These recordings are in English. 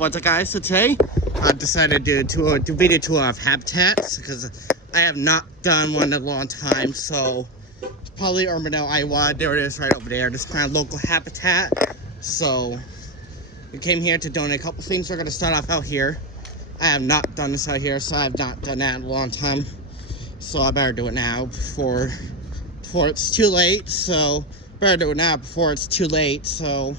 What's up, guys? So today I decided to do a video tour of habitats because I have not done one in a long time. So it's probably Urbandale, Iowa. There it is, right over there. This kind of local habitat. So we came here to donate a couple things. We're gonna start off out here. I have not done this out here, so I have not done that in a long time. So I better do it now before it's too late. So better do it now before it's too late. So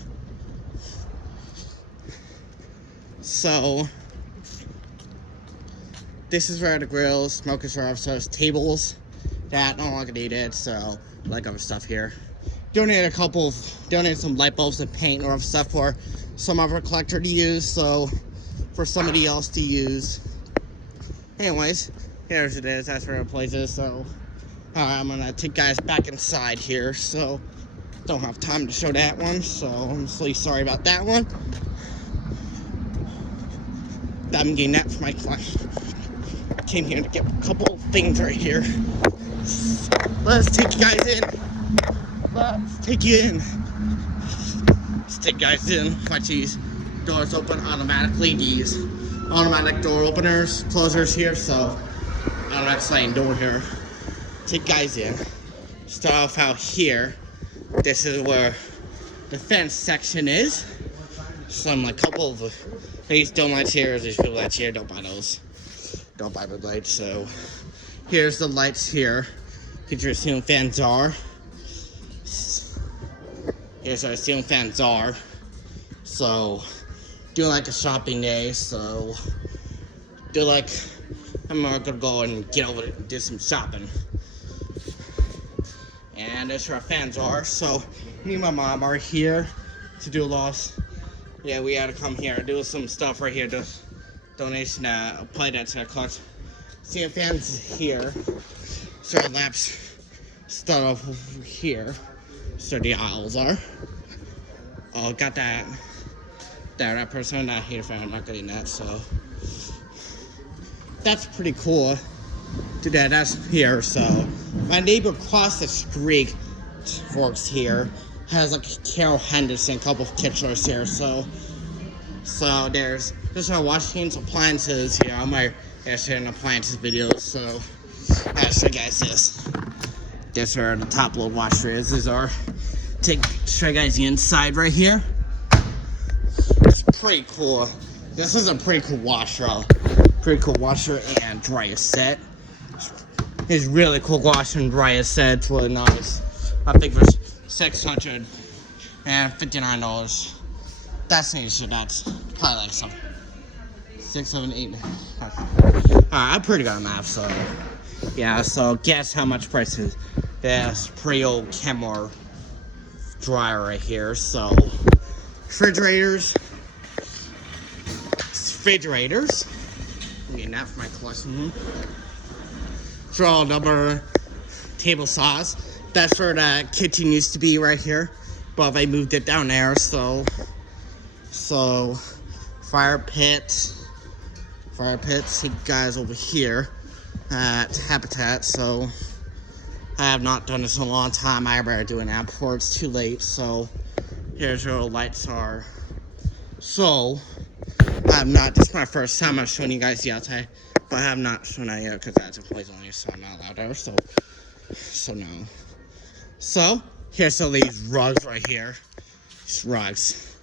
this is where the grills, smokers are upstairs, tables that no longer needed, so like other stuff here. Donated some light bulbs and paint or other stuff for some other collector to use, so for somebody else to use. Anyways, here's it is, that's where the place is, so I'm gonna take guys back inside here, so don't have time to show that one, so I'm really sorry about that one. I'm getting that for my client. Came here to get a couple things right here. Let's take you guys in. Let's take you in. Let's take guys in. Watch these doors open automatically. These automatic door openers, closers here. So automatic sliding door here. Take guys in. Start off out here. This is where the fence section is. Some like couple of these don't like chairs. These people that chair don't buy those. Don't buy the lights. So here's the lights here. Here's your ceiling fans are. Here's our ceiling fans are. So doing like a shopping day. So do like I'm gonna go and get over and do some shopping. And that's where our fans are. So me and my mom are here to do a loss. Yeah, we had to come here and do some stuff right here. Just donation, apply that to our clutch. See fans here. So our laps start off over here. So the aisles are. Oh, got that. That person not here fan. I'm not getting that. So that's pretty cool. Do that. That's here. So my neighbor across the street works here. Has like Carol Henderson, a couple of kitcheners here, so there's our washing appliances here. I might share an appliances video, so I'll show you guys this. This where the top load washer is. These are show you guys the inside right here. It's pretty cool. This is a pretty cool washer. Pretty cool washer and dryer set. It's really cool washer and dryer set. It's really nice. I think there's $659. That's neat shit. That's probably like some 6, 7, 8. Alright, I'm pretty good at math, so yeah. So guess how much price is this pretty old Kenmore dryer right here. So refrigerators. I'm getting that for my collection. Draw number table saws. That's where the kitchen used to be right here, but they moved it down there. So fire pits. See guys over here at Habitat. So I have not done this in a long time. I better do it now before it's too late. So here's where the lights are. So I'm not. This is my first time I'm showing you guys the outside, but I have not shown that yet because that's a place only, so I'm not allowed there. So no. So here's some of these rugs right here. These rugs.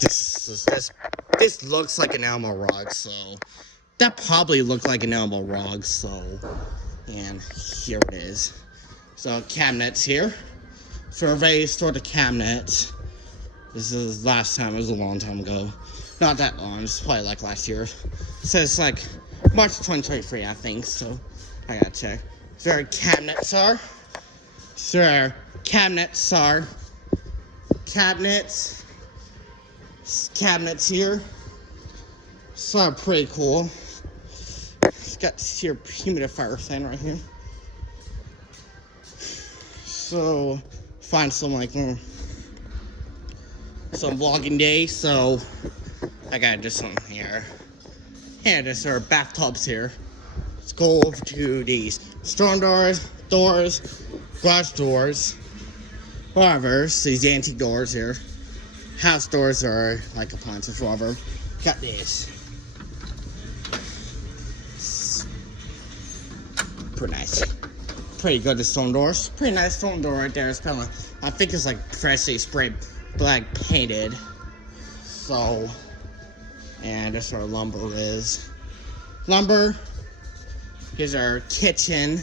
This looks like an Elmo rug, so that probably looked like an Elmo rug. So, and here it is. So cabinets here. Survey store the cabinets. This is last time. It was a long time ago. Not that long. It's probably like last year. It says like March 2023, I think. So I gotta check. So our cabinets are. Sure, cabinets here. So pretty cool. It's got this here humidifier thing right here. So find some like some vlogging day. So I gotta do something here. And there's our bathtubs here. Let's go over to these storm doors, garage doors, whatever. So these antique doors here. House doors are like appliances, whatever. got this. Pretty nice. Pretty good, the storm doors. Pretty nice storm door right there. It's kind of, I think it's like freshly sprayed black painted. So, and that's where lumber is. Lumber. Here's our kitchen.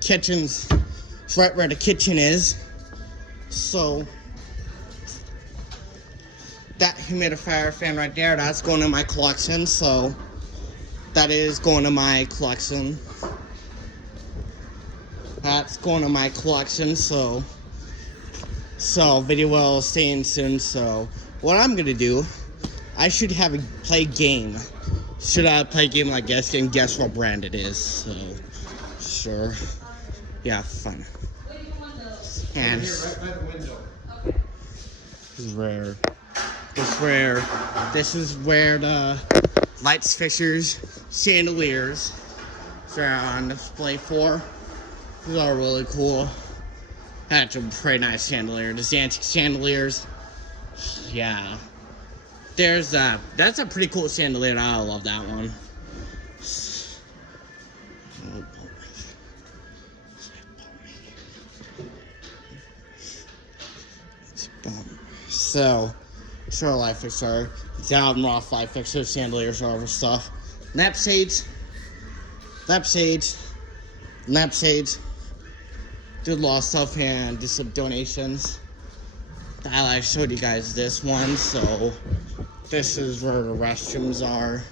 Kitchen's right where the kitchen is. So, that humidifier fan right there, that's going in my collection. So, that is going to my collection. That's going to my collection. So video will staying soon. So, what I'm gonna do, I should have a play game. Should I play a game like guess and guess what brand it is? So, sure. Yeah, fun. And this is where the lights fixtures, chandeliers are on display for. These are really cool. That's a pretty nice chandelier. The antique chandeliers. Yeah. That's a pretty cool chandelier. I love that one. So light fixer, down Roth light fixer, chandeliers, all over stuff. Lampshades. Did a lot of stuff and did some donations. I showed you guys this one, so this is where the restrooms are.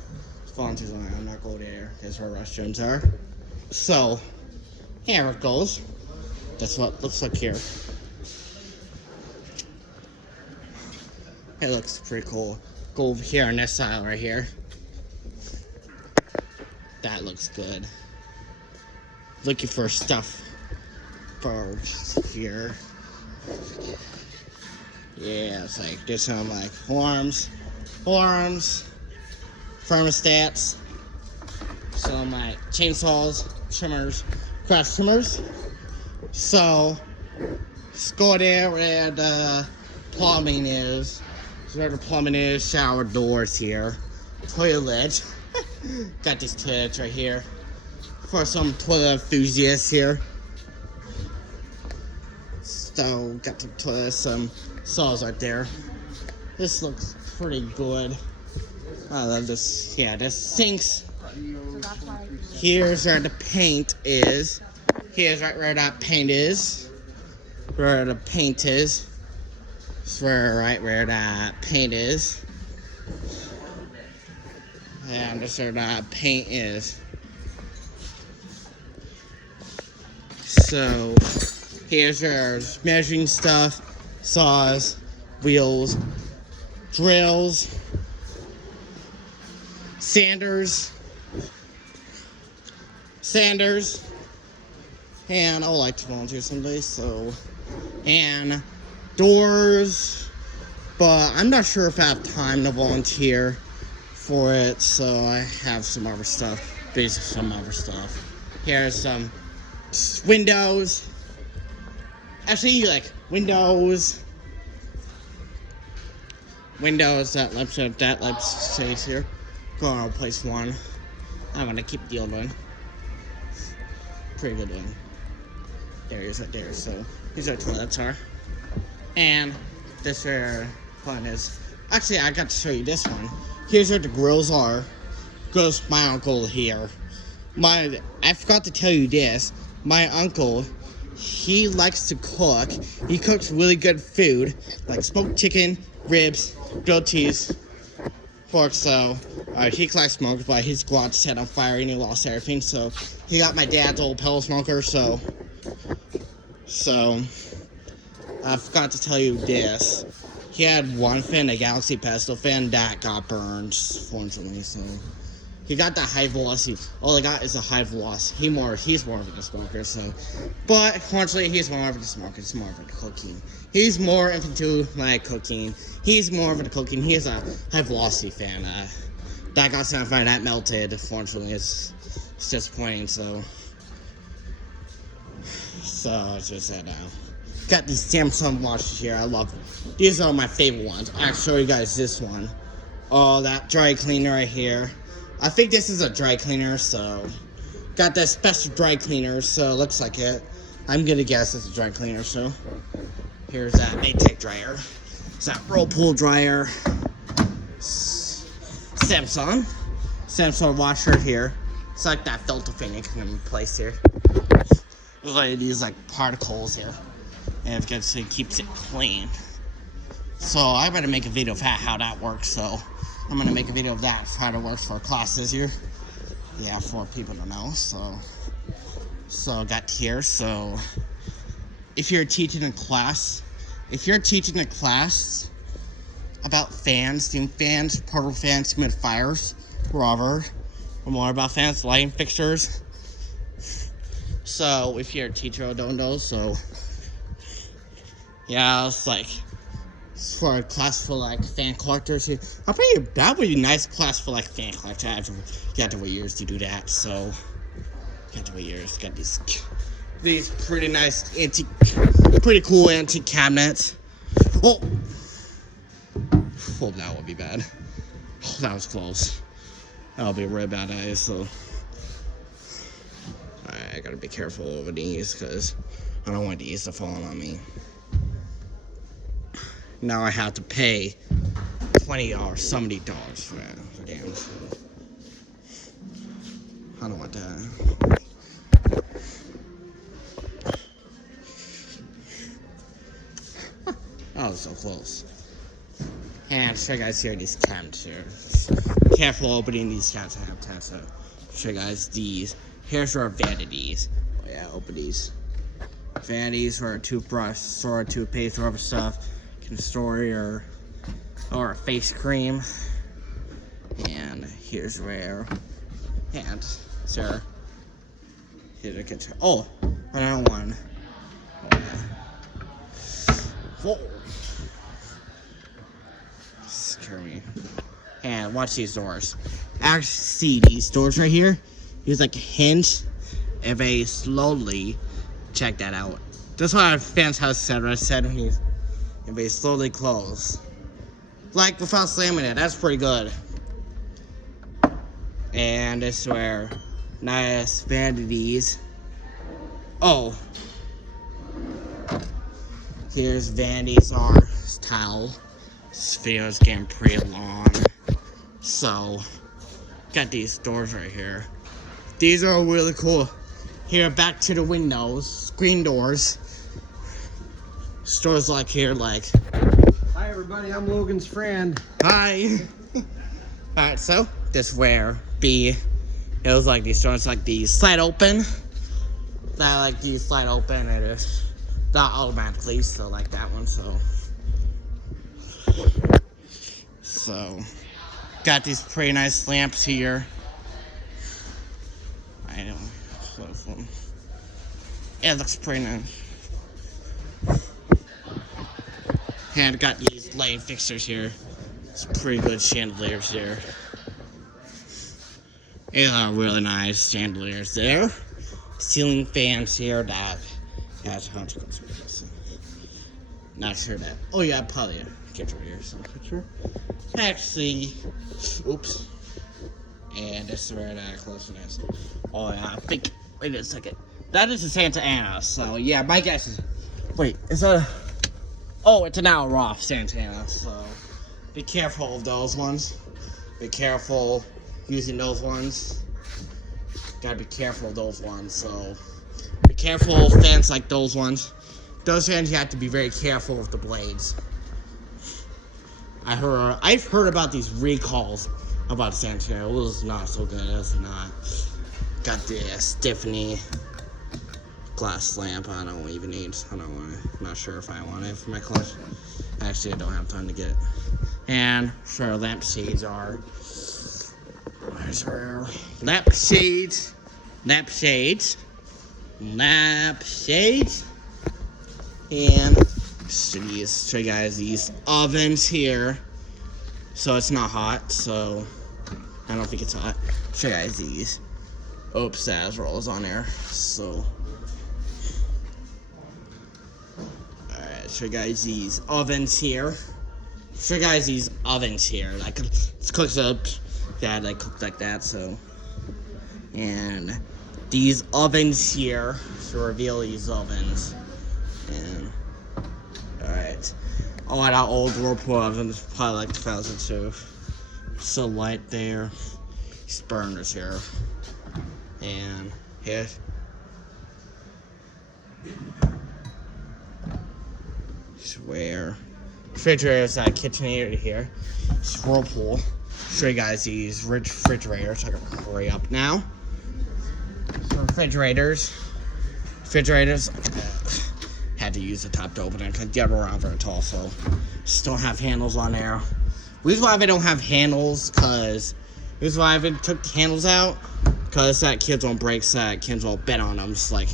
Sponsors on it, I'm not going there. That's where restrooms are. So, here it goes. That's what it looks like here. It looks pretty cool. Go over here on this aisle right here. That looks good. Looking for stuff for here. Yeah, it's like there's some like alarms, thermostats, some like chainsaws, trimmers, craft trimmers. So let's go there where the plumbing is. So where the plumbing is, shower doors here, toilet. Got these toilets right here for some toilet enthusiasts here. So got the toilet, some saws right there. This looks pretty good. I love this. Yeah, the sinks. Here's where the paint is. Here's right where that paint is. Where the paint is. Right where that paint is. And that's where that paint is. So here's our measuring stuff, saws, wheels, drills, sanders, and I would like to volunteer someday, so, and doors, but I'm not sure if I have time to volunteer for it, so I have some other stuff, basically some other stuff. Here's some windows. Actually, like windows, that lamp stays here. Go on, replace one. I'm gonna keep the old one. Pretty good one. There he is right there. So these are toilets are. And this where one is. Actually, I got to show you this one. Here's where the grills are. Goes my uncle here. I forgot to tell you this. My uncle, he likes to cook. He cooks really good food, like smoked chicken, ribs, grilled cheese, pork. So, he collects smokes, but his garage set on fire and he lost everything. So, he got my dad's old pellet smoker. So, I forgot to tell you this. He had one fan, a Galaxy Pesto fan, that got burned, fortunately. So, he got the high velocity. All I got is a high velocity. He's more of a smoker, so. But fortunately, he's more of a smoker. He's more of a cooking. He's more into like cooking. He's more of a cooking. He is a high velocity fan. That got set on fire. That melted. Fortunately, it's disappointing. So it's just that now. Got these Samsung watches here. I love them. These are my favorite ones. I'll show you guys this one. Oh, that dry cleaner right here. I think this is a dry cleaner, so got that special dry cleaner, so it looks like it. I'm gonna guess it's a dry cleaner, so here's that Maytag dryer. It's that Whirlpool dryer. Samsung washer here. It's like that filter thing you can place here. There's like these like particles here, and it keeps it clean. So I better make a video of how that works. So I'm gonna make a video of that, how it works for classes here. Yeah, for people to know. So got here. So if you're teaching a class about fans, steam fans, portable fans, humidifiers, whatever, or more about fans, lighting fixtures. So if you're a teacher, I don't know. So yeah, it's like for a class for like fan collectors. I'll probably that would be a nice class for like fan collectors. You have to wait years to do that. So you have to wait years. Got these pretty nice pretty cool antique cabinets. Oh, that would be bad. Oh, that was close. That'll be a really bad eye. So I gotta be careful over these because I don't want these to fall on me. Now I have to pay $20, $70 for that. For damn. I don't want that. That was so close. And show you guys here these cabinets here. Careful opening these cabinets. I have to show you guys these. Here's our vanities. Oh yeah, open these. Vanities for a toothbrush, or a toothpaste, or other stuff. Can store or a face cream. And here's where. And sir. Here's a guitar. Oh, another one. Oh yeah. Whoa. Scare me. And watch these doors. Actually, see these doors right here? Here's like a hinge. If I slowly check that out. That's what our fans house said. I said if they slowly close, like without slamming it. That's pretty good. And this is where nice vanities. Oh, here's vanities are towel. This video is getting pretty long, so got these doors right here. These are really cool. Here, back to the windows, screen doors. Stores like here, like. Hi everybody, I'm Logan's friend. Hi. Alright, so this where it was like these stores like these slide open. That like these slide open and it's not automatically, so like that one, so got these pretty nice lamps here. I know. It looks pretty nice. And got these lighting fixtures here. It's pretty good chandeliers here. And really nice chandeliers there. Ceiling fans here that has consequences. Not sure that. Oh yeah, probably get right here some picture. Actually, oops. And this is where that closeness. Oh yeah, I think. Wait a second. That is a Santa Ana. So yeah, my guess is. Wait, is that? Oh, it's an Al Roth Santa Ana. So be careful of those ones. Be careful using those ones. Gotta be careful of those ones. So be careful of fans like those ones. Those fans you have to be very careful with the blades. I've heard about these recalls about Santa Ana. It was not so good. It was not. Got the Tiffany glass lamp. I don't even need. I don't want it. I'm not sure if I want it for my collection. Actually, I don't have time to get it. And sure, lampshades are. Where's where? Lampshades. And show you guys these ovens here. So it's not hot. So I don't think it's hot. Show you guys these. Oops, that has rolls on there. So alright, show you guys these ovens here. show you guys these ovens here. Like, it's cooked up. Yeah, like cooked like that. So, and these ovens here. To reveal these ovens. And alright. Oh, that old Whirlpool oven is probably like 2002. So light there. These burners here. And here. Where refrigerators, that kitchen area here. It's Whirlpool. Show you guys these refrigerators. I can hurry up now. So refrigerators, had to use the top to open it. I couldn't get around very tall, so just don't have handles on there. The reason why they don't have handles, cause the reason why I haven't took the handles out, cause that kids won't break, so that kids won't bet on them. Just like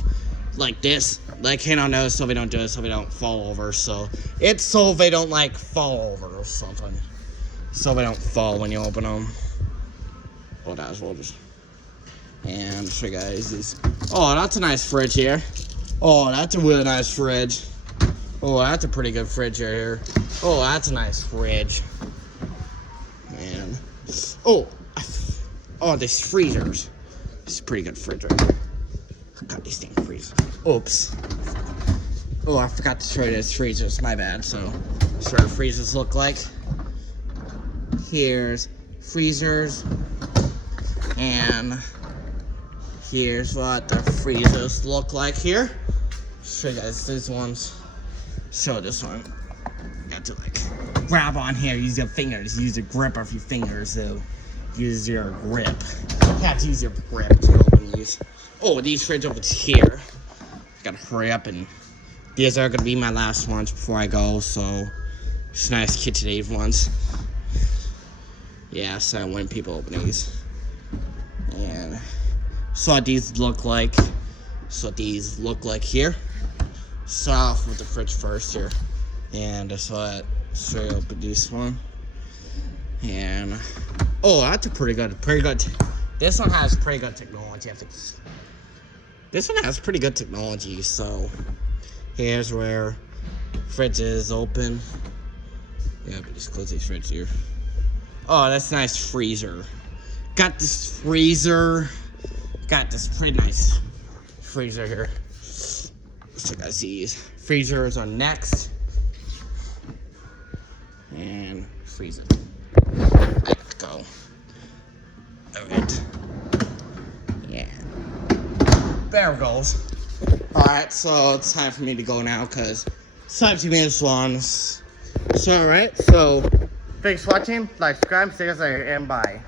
this. Like, can't on those so they don't do it, so they don't fall over. So it's so they don't like fall over or something. So they don't fall when you open them. Oh, that as well just. And show you guys these. Oh, that's a nice fridge here. Oh, that's a really nice fridge. Oh, that's a pretty good fridge here. Oh, that's a nice fridge. And oh, these freezers. This is a pretty good fridge right here. I got these things freezers. Oops. Oh, I forgot to show you those freezers. My bad. So, that's what freezers look like. Here's freezers. And here's what the freezers look like here. Show you guys these ones. Show this one. You have to like grab on here, use your fingers, use the grip of your fingers, so use your grip. You have to use your grip to open these. Oh, these fridge over here. Gotta hurry up, and these are gonna be my last ones before I go, so it's nice KitchenAid ones. Yeah, so when people open these. And so what these look like. So these look like here. Start off with the fridge first here. And that's what straight open this one. And oh, that's a pretty good. This one has pretty good technology. This one has pretty good technology. So here's where fridge is open. Yeah, but just close these fridge here. Oh, that's a nice freezer. Got this freezer. Got this pretty nice freezer here. So guys, these freezers are next. And freezer. Let's go. Alright. Yeah. There it goes. Alright, so it's time for me to go now because it's 5 minutes long. So alright, so thanks for watching. Like, subscribe, stay safe, and bye.